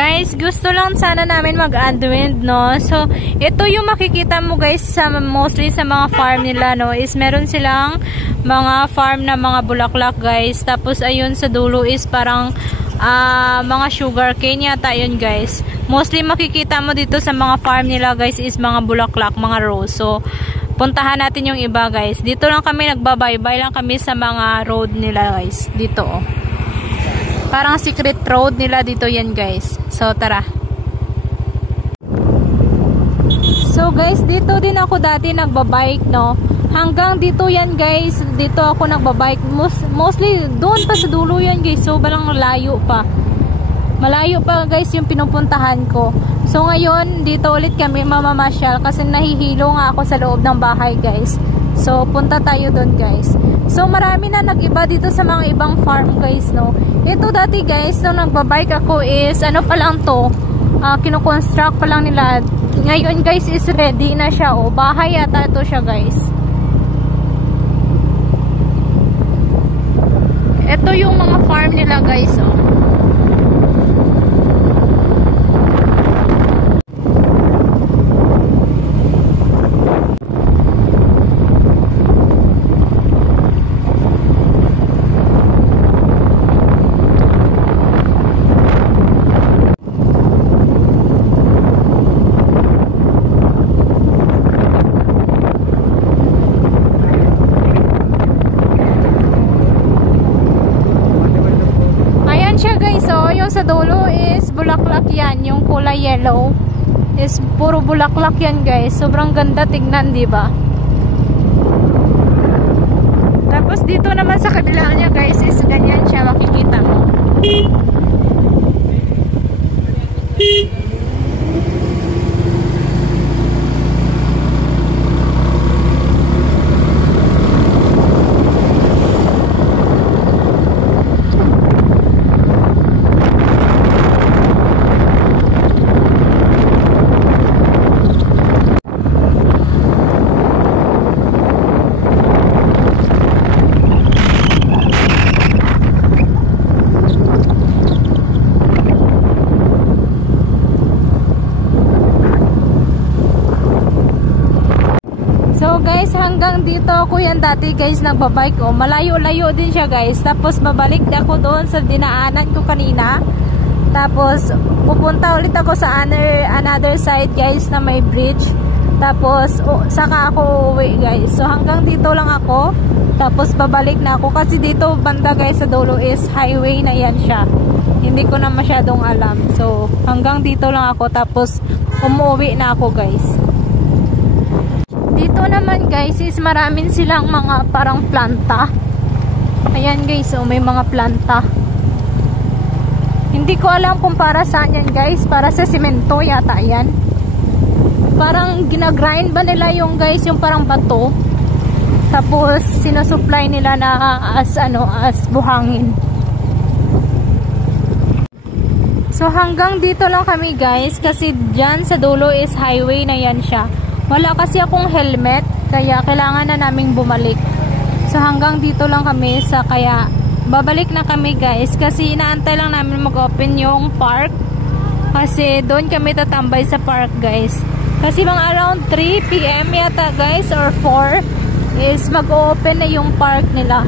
Guys, gusto lang sana namin mag-adwind, no? So, ito yung makikita mo guys sa mostly sa mga farm nila, no? Is meron silang mga farm na mga bulaklak, guys. Tapos, ayun sa dulo is parang mga sugar cane yata yun, guys. Mostly makikita mo dito sa mga farm nila, guys, is mga bulaklak, mga rose. So, puntahan natin yung iba, guys. Dito lang kami nagbabaybay lang kami sa mga road nila, guys. Dito, oh. Parang secret road nila dito yan, guys. So, tara. So, guys, dito din ako dati nagbabike, no? Hanggang dito yan, guys. Dito ako nagbabike. Mostly, doon pa sa dulo yan, guys. So, balang malayo pa. Malayo pa, guys, yung pinupuntahan ko. So, ngayon, dito ulit kami mamamasyal kasi nahihilo nga ako sa loob ng bahay, guys. So, punta tayo doon, guys. So, marami na nag-iba dito sa mga ibang farm, guys, no? Ito dati, guys, nung nagbabike ako is, ano pa lang to, kinoconstruct pa lang nila. Ngayon, guys, is ready na siya, oh. Bahay yata ito siya, guys. Ito yung mga farm nila, guys, oh. Sa dulo is bulaklak yan, yung kulay yellow is puro bulaklak yan, guys. Sobrang ganda tignan, di ba? Tapos dito naman sa kabila niya, guys, is ganyan siya, makikita mo. Guys, hanggang dito ako yan dati, guys, nagbabike, oh. Malayo-layo din siya, guys. Tapos babalik ako doon sa dinaanan ko kanina. Tapos pupunta ulit ako sa another side, guys, na may bridge. Tapos saka ako uuwi, guys. So hanggang dito lang ako. Tapos babalik na ako kasi dito banda, guys, sa dulo is highway na yan siya. Hindi ko na masyadong alam. So hanggang dito lang ako. Tapos umuwi na ako, guys. Dito naman, guys, is maraming silang mga parang planta. Ayan, guys, oh, may mga planta. Hindi ko alam kung para saan yan, guys. Para sa semento yata yan. Parang ginagrind ba nila yung, guys, yung parang bato. Tapos sinusupply nila na as buhangin. So hanggang dito lang kami, guys, kasi dyan sa dulo is highway na yan siya. Wala kasi akong helmet, kaya kailangan na naming bumalik. So hanggang dito lang kami, kaya babalik na kami, guys, kasi inaantay lang namin mag-open yung park. Kasi doon kami tatambay sa park, guys. Kasi mga around 3 PM yata, guys, or 4 is mag-open na yung park nila.